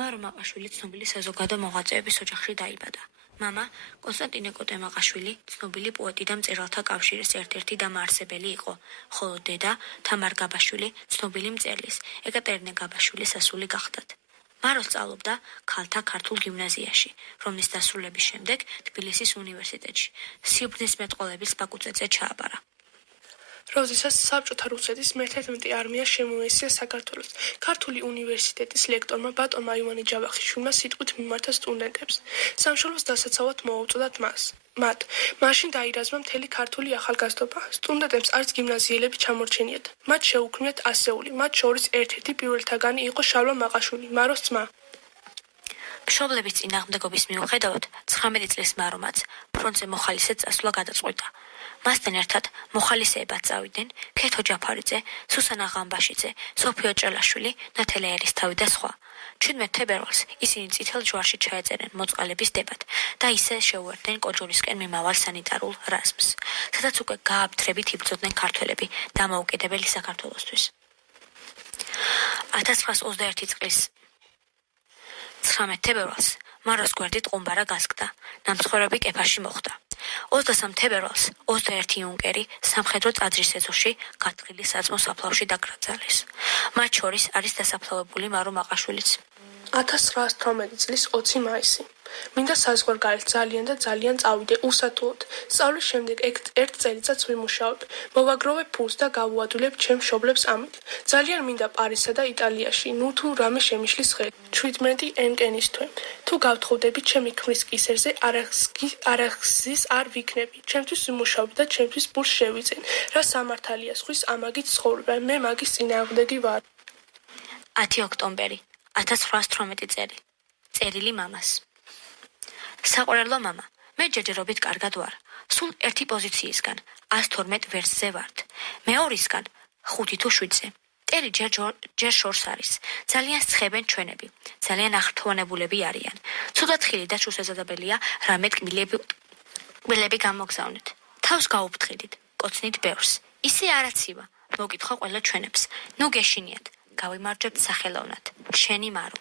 მარო მაყაშვილი ცნობილი საზოგადო მოღვაწეების ოჯახში დაიბადა. მამა კონსტანტინე კოტე-მაყაშვილი ცნობილი პოეტი და მწერალთა კავშირის ერთ-ერთი დამაარსებელი იყო, ხოლო დედა თამარ გაბაშვილი ცნობილი მწერლის ეკატერინე გაბაშვილის ასული გახლდათ. მარო სწავლობდა ქალთა ქართულ გიმნაზიაში, რომლის დასრულების შემდეგ თბილისის უნივერსიტეტში სიბრძნის მეტყველების ფაკულტეტზე ჩააბარა. როზისას საბჭოთა რუსეთის მე-11 არმია შემოესია საქართველოს. ქართული უნივერსიტეტის ლექტორმა ბატონმა ივანე ჯავახიშვილმა სიტყვით მიმართა სტუდენტებს. სამშობლოს დასაცავად მოაუწოდათ მათ. მაშინ დაირაზმა მთელი ქართული ახალგაზრდობა. სტუდენტებს არც გიმნაზიელები ჩამორჩენიათ. მათ შეუქმნიათ ასეული, მათ შორის ერთ-ერთი პირველთაგანი იყო შალვა მაყაშვილი, მაროს ძმა. მშობლების წინააღმდეგობის მიუხედავად 19 წლის მარომაც ფრონტზე მოხალისედ წასვლა გადაწყვიტა. მასთან ერთად მოხალისეებად წავიდნენ ქეთო ჯაფარიძე, სუსანა ღამბაშიძე, სოფიო ჭელაშვილი, ნათელა ერისთავი და სხვა. 17 თებერვალს ისინი წითელ ჯვარში ჩაეწერენ მოწყალების დებად და ისე შეუერთდნენ კოჯორისკენ მიმავალ სანიტარულ რაზმს, სადაც უკვე გააფთრებით იბრძოდნენ ქართველები დამოუკიდებელი საქართველოსთვის. 1921 წლის 19 თებერვალს მაროს გვერდით ყუმბარა გასკდა, ნამცხვერები კეფაში მოხვდა. 23 თებერვალს 21 იუნკერი სამხედრო ტაძრის ეზოში გათხრილი საძმო საფლავში დაკრძალეს. მათ შორის არის დასაფლავებული მარო მაყაშვილიც. 1918 წლის 20 მაისი. მინდა საზღვარგარეთ ძალიან და ძალიან წავიდე უსათუოდ. სწავლის შემდეგ ერთ წელიწადს ვიმუშავებ. მოვაგროვებ ფულს და გავუადვილებ ჩემს მშობლებს ამით. ძალიან მინდა პარიზსა და იტალიაში, ნუ თუ რამე შემიშლის ხელი. 17 ენკენის თვე. თუ გავთხოვდები ჩემი ქმრის კისერზე, არახსის არ ვიქნები. ჩემთვის ვიმუშავებ და ჩემთვის ფულს შევიძენ. რა სამართალია სხვის ამაგით ცხოვრება. მე მაგის წინააღმდეგი ვარ. 10 ოქტომბერი 1918 წელი. წერილი მამას. საყვარელო მამა, მე ჯერჯერობით კარგად ვარ. სულ ერთი პოზიციისგან 112 ვერსზე ვართ. მეორისგან 5 თუ 7-ზე. ტერი ჯერ შორს არის. ძალიან სხებენ ჩვენები. ძალიან აღრთოვანებულები არიან. ცუდად ხილი და შეუსეზადებელია რამე კბილები გამოგზავნეთ. თავს გაუფრთხილდით, კოცნით ბევრს. ისე არაცივა. მოგითხო ყველა ჩვენებს. ნუ გეშინიათ. გავიმარჯვებთ სახელოვნად. შენი მარო.